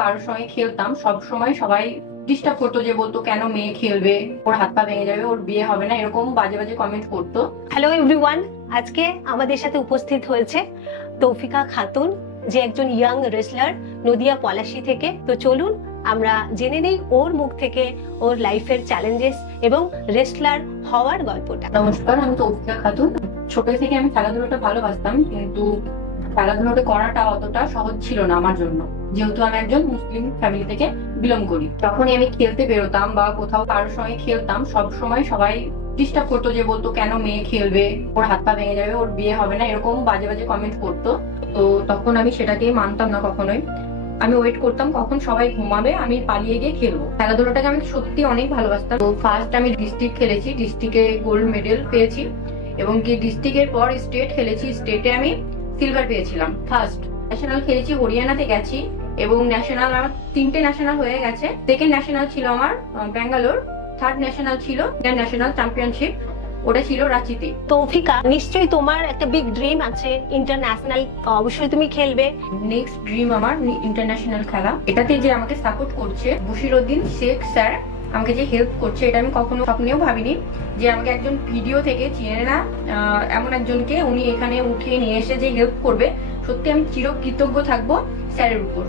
কারোর সঙ্গে খেলতাম, সব সময় সবাই ডিস্টার্ব করতো, যে বলতো কেন মেয়ে খেলবে, ওর হাত পা ভেঙে যাবে, ওর বিয়ে হবে না, এরকম বাজে বাজে কমেন্ট করতো। হ্যালো এভরিওয়ান, আজকে আমাদের সাথে উপস্থিত হয়েছে তৌফিকা খাতুন, যে একজন ইয়াং রেসলার নদিয়া পলাশী থেকে। তো চলুন আমরা জেনে নেই ওর মুখ থেকে ওর লাইফের চ্যালেঞ্জেস এবং রেসলার হওয়ার গল্পটা। নমস্কার, আমি তৌফিকা খাতুন। ছোট থেকে আমি খেলাধুলাটা ভালোবাসতাম, কিন্তু খেলাধুলাটা করাটা অতটা সহজ ছিল না আমার জন্য, যেহেতু আমি একজন মুসলিম ফ্যামিলি থেকে বিলং করি। যখনই আমি খেলতে বেরোতাম বা কোথাও কারোর সঙ্গে খেলতাম, সব সময় সবাই ডিস্টার্ব করতো, যে বলতো কেন মেয়ে খেলবে, ওর হাত পা ভেঙে যাবে, ওর বিয়ে হবে না, এরকম বাজে বাজে কমেন্ট করতো। তো তখন আমি সেটাকে মানতাম না কখনোই। আমি ওয়েট করতাম কখন সবাই ঘুমাবে, আমি পালিয়ে গিয়ে খেলবো। খেলাধুলাটাকে আমি সত্যি অনেক ভালোবাসতাম। তো ফার্স্ট আমি ডিস্ট্রিক্ট খেলেছি, ডিস্ট্রিক্টে গোল্ড মেডেল পেয়েছি, এবং কি ডিস্ট্রিক্টের পর স্টেট খেলেছি, স্টেটে আমি সিলভার পেয়েছিলাম। ফার্স্ট ন্যাশনাল খেলেছি, হরিয়ানাতে গেছি, এবং ন্যাশনাল আমার 3টে ন্যাশনাল হয়ে গেছে। সেকেন্ড ন্যাশনাল ছিল আমার ব্যাঙ্গালোর, থার্ড ন্যাশনাল ছিল ন্যাশনাল চ্যাম্পিয়নশিপ, ওটা ছিল রাঁচিতে। তৌফিকা, নিশ্চয়ই তোমার একটা বিগ ড্রিম আছে, ইন্টারন্যাশনাল অবশ্যই তুমি খেলবে। নেক্সট ড্রিম আমার ইন্টারন্যাশনাল খেলা। এটাতে যে আমাকে সাপোর্ট করছে বশিরউদ্দিন শেখ স্যার, আমাকে যে হেল্প করছে, এটা আমি কখনো স্বপ্নেও ভাবিনি যে আমাকে একজন ভিডিও থেকে চিনে না এমন একজনকে উনি এখানে উঠিয়ে নিয়ে এসে যে হেল্প করবে। সত্যি আমি চিরকৃতজ্ঞ থাকবো স্যারের উপর।